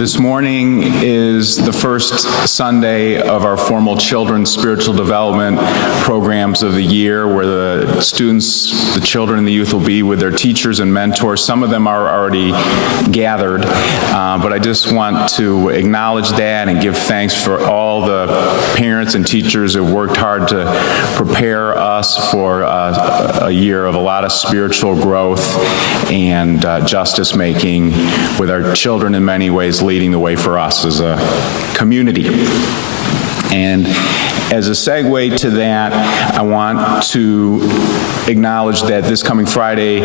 This morning is the first Sunday of our formal children's spiritual development programs of the year, where the students, the children, and the youth will be with their teachers and mentors. Some of them are already gathered, but I just want to acknowledge that and give thanks for all the parents and teachers who have worked hard to prepare us for a year of a lot of spiritual growth and justice making, with our children in many ways leading the way for us as a community. And as a segue to that, I want to acknowledge that this coming Friday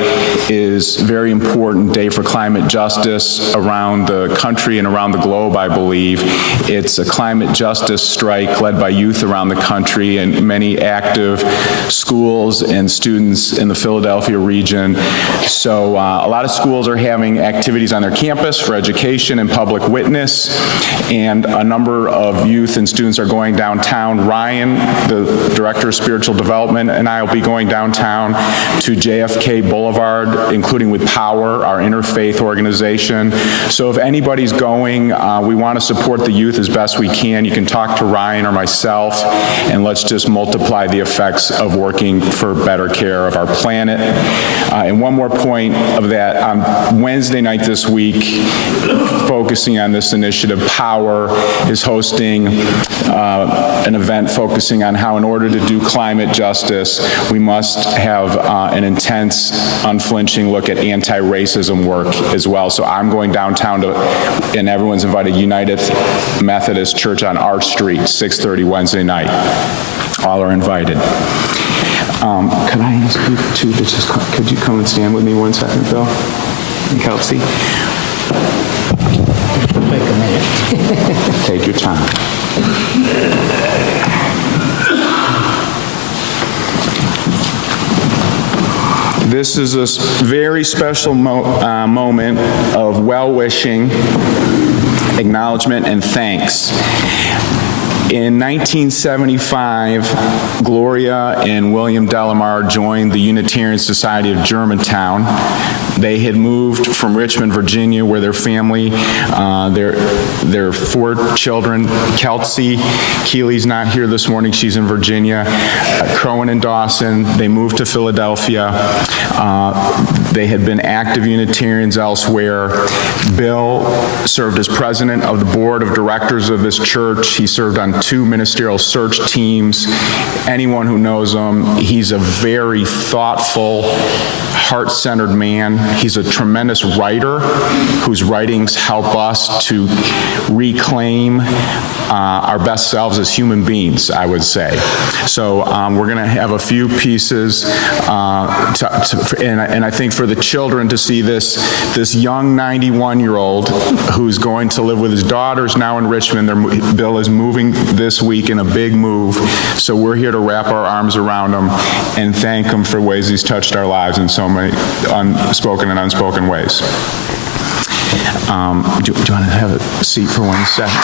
is a very important day for climate justice around the country and around the globe, I believe. It's a climate justice strike led by youth around the country and many active schools and students in the Philadelphia region. So a lot of schools are having activities on their campus for education and public witness, and a number of youth and students are going downtown. Ryan, the Director of Spiritual Development, and I will be going downtown to JFK Boulevard, including with Power, our interfaith organization. So if anybody's going, we want to support the youth as best we can. You can talk to Ryan or myself, and let's just multiply the effects of working for better care of our planet. And one more point of that, on Wednesday night this week, focusing on this initiative, Power is hosting an event focusing on how, in order to do climate justice, we must have an intense, unflinching look at anti-racism work as well. So I'm going downtown to, and everyone's invited, United Methodist Church on Arch Street, 6:30 Wednesday night. All are invited. Could I ask you to just, could you come and stand with me one second, Bill? And Keltcie? Take a minute. Take your time. This is a very special moment of well-wishing, acknowledgement, and thanks. In 1975, Gloria and William Delamar joined the Unitarian Society of Germantown. They had moved from Richmond, Virginia, where their family, their 4 children, Keltcie, Keely's not here this morning, she's in Virginia, Crowan and Dawson, they moved to Philadelphia. They had been active Unitarians elsewhere. Bill served as president of the board of directors of this church. He served on 2 ministerial search teams. Anyone who knows him, he's a very thoughtful, heart-centered man. He's a tremendous writer whose writings help us to reclaim our best selves as human beings, I would say. So we're going to have a few pieces, and I think for the children to see this young 91-year-old who's going to live with his daughters now in Richmond. Bill is moving this week in a big move, so we're here to wrap our arms around him and thank him for ways he's touched our lives in so many unspoken and unspoken ways. Do you want to have a seat for 1 second?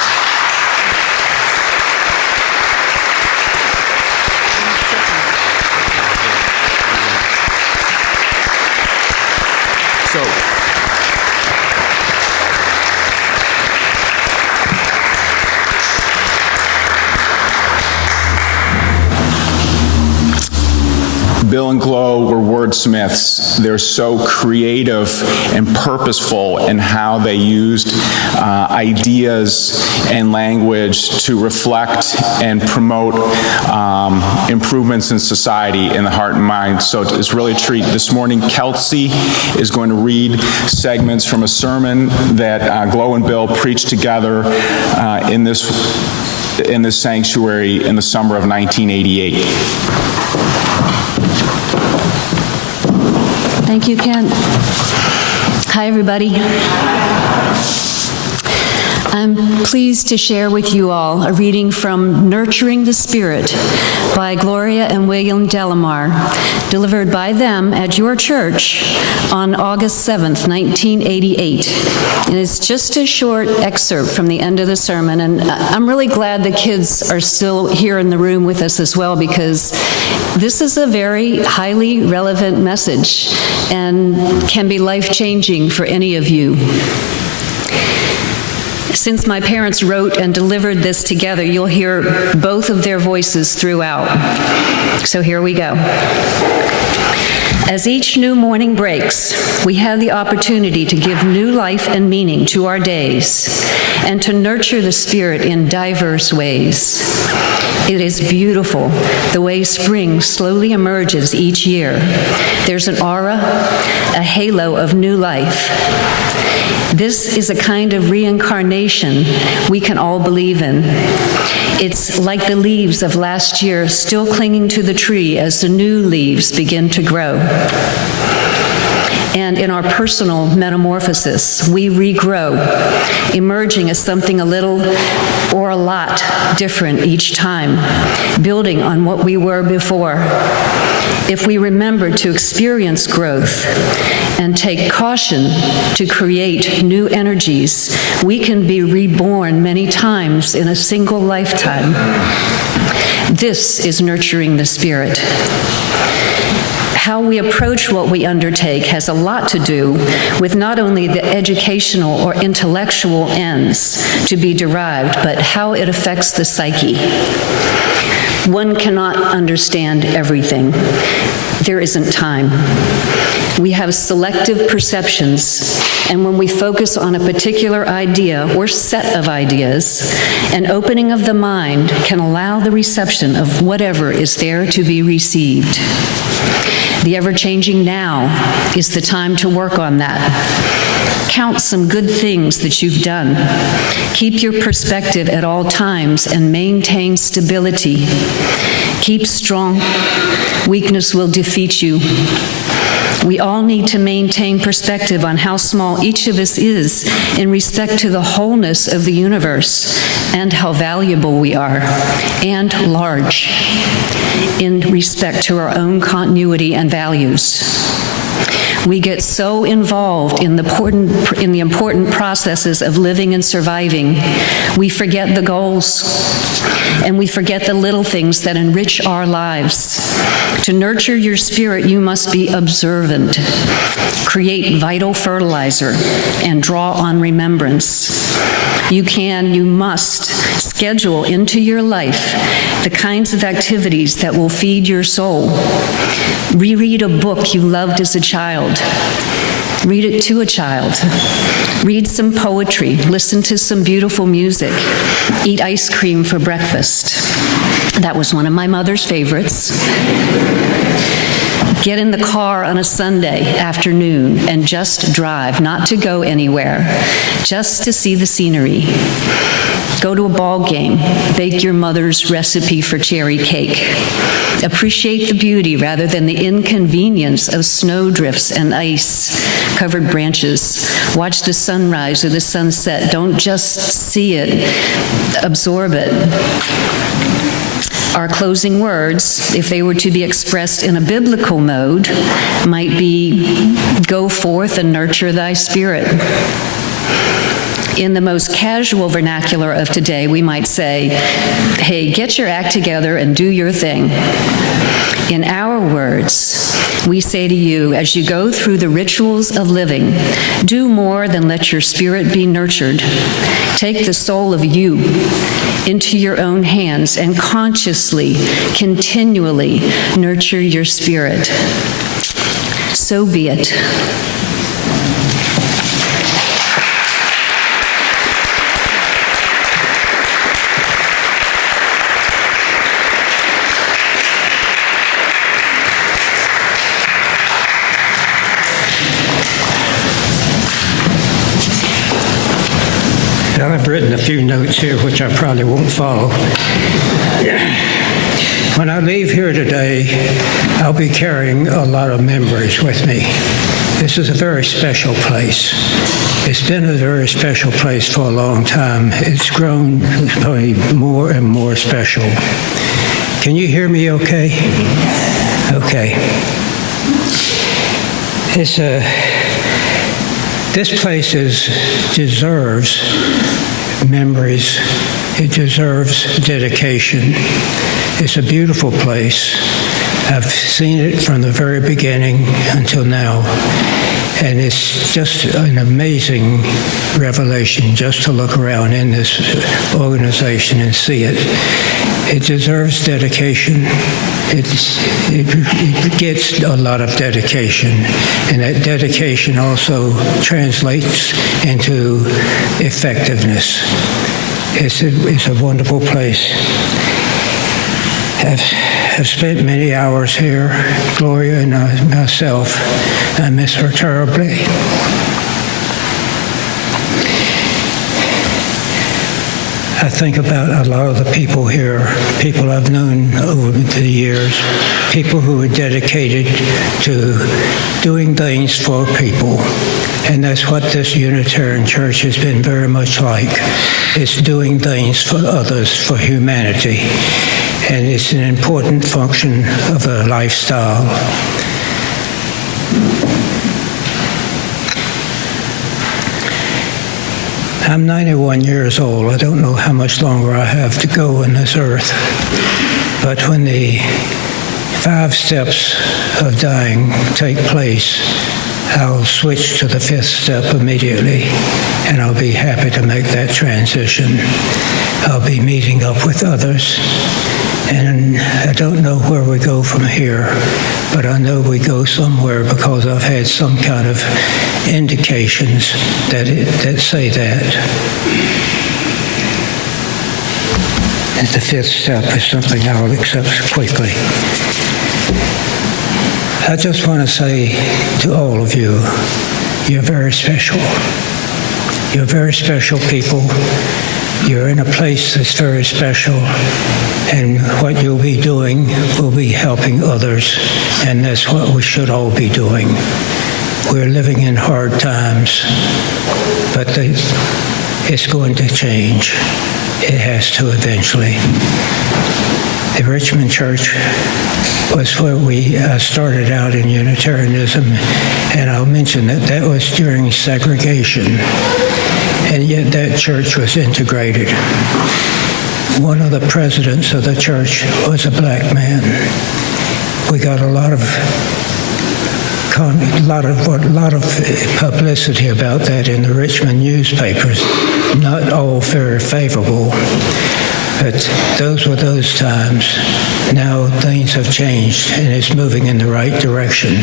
Bill and Glo were wordsmiths. They're so creative and purposeful in how they used ideas and language to reflect and promote improvements in society in the heart and mind. So it's really a treat. This morning, Keltcie is going to read segments from a sermon that Glo and Bill preached together in this sanctuary in the summer of 1988. Thank you, Ken. Hi, everybody. I'm pleased to share with you all a reading from Nurturing the Spirit by Gloria and William Delamar, delivered by them at your church on August 7th, 1988. And it's just a short excerpt from the end of the sermon, and I'm really glad the kids are still here in the room with us as well, because this is a very highly relevant message and can be life-changing for any of you. Since my parents wrote and delivered this together, you'll hear both of their voices throughout. So here we go. As each new morning breaks, we have the opportunity to give new life and meaning to our days and to nurture the Spirit in diverse ways. It is beautiful the way spring slowly emerges each year. There's an aura, a halo of new life. This is a kind of reincarnation we can all believe in. It's like the leaves of last year still clinging to the tree as the new leaves begin to grow. And in our personal metamorphosis, we regrow, emerging as something a little or a lot different each time, building on what we were before. If we remember to experience growth and take caution to create new energies, we can be reborn many times in a single lifetime. This is nurturing the Spirit. How we approach what we undertake has a lot to do with not only the educational or intellectual ends to be derived, but how it affects the psyche. One cannot understand everything. There isn't time. We have selective perceptions, and when we focus on a particular idea or set of ideas, an opening of the mind can allow the reception of whatever is there to be received. The ever-changing now is the time to work on that. Count some good things that you've done. Keep your perspective at all times and maintain stability. Keep strong. Weakness will defeat you. We all need to maintain perspective on how small each of us is in respect to the wholeness of the universe and how valuable we are, and large in respect to our own continuity and values. We get so involved in the important processes of living and surviving, we forget the goals, and we forget the little things that enrich our lives. To nurture your spirit, you must be observant, create vital fertilizer, and draw on remembrance. You must schedule into your life the kinds of activities that will feed your soul. Reread a book you loved as a child. Read it to a child. Read some poetry. Listen to some beautiful music. Eat ice cream for breakfast. That was one of my mother's favorites. Get in the car on a Sunday afternoon and just drive, not to go anywhere, just to see the scenery. Go to a ball game. Bake your mother's recipe for cherry cake. Appreciate the beauty rather than the inconvenience of snowdrifts and ice-covered branches. Watch the sunrise or the sunset. Don't just see it, absorb it. Our closing words, if they were to be expressed in a biblical mode, might be, go forth and nurture thy spirit. In the most casual vernacular of today, we might say, hey, get your act together and do your thing. In our words, we say to you, as you go through the rituals of living, do more than let your spirit be nurtured. Take the soul of you into your own hands and consciously, continually nurture your spirit. So be it. I've written a few notes here, which I probably won't follow. When I leave here today, I'll be carrying a lot of memories with me. This is a very special place. It's been a very special place for a long time. It's grown probably more and more special. Can you hear me okay? Okay. This place deserves memories. It deserves dedication. It's a beautiful place. I've seen it from the very beginning until now. And it's just an amazing revelation just to look around in this organization and see it. It deserves dedication. It gets a lot of dedication, and that dedication also translates into effectiveness. It's a wonderful place. I've spent many hours here, Gloria and myself. I miss her terribly. I think about a lot of the people here, people I've known over the years, people who are dedicated to doing things for people. And that's what this Unitarian Church has been very much like. It's doing things for others, for humanity. And it's an important function of a lifestyle. I'm 91 years old. I don't know how much longer I have to go on this earth. But when the 5 steps of dying take place, I'll switch to the 5th step immediately, and I'll be happy to make that transition. I'll be meeting up with others, and I don't know where we go from here, but I know we go somewhere because I've had some kind of indications that say that. And the 5th step is something I'll accept quickly. I just want to say to all of you, you're very special. You're very special people. You're in a place that's very special, and what you'll be doing will be helping others, and that's what we should all be doing. We're living in hard times, but it's going to change. It has to eventually. The Richmond Church was where we started out in Unitarianism, and I'll mention that was during segregation, and yet that church was integrated. One of the presidents of the church was a black man. We got a lot of publicity about that in the Richmond newspapers, not all very favorable. But those were those times. Now things have changed, and it's moving in the right direction.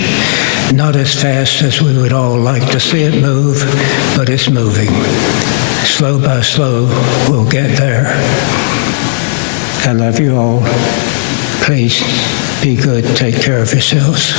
Not as fast as we would all like to see it move, but it's moving. Slow by slow, we'll get there. I love you all. Please be good. Take care of yourselves.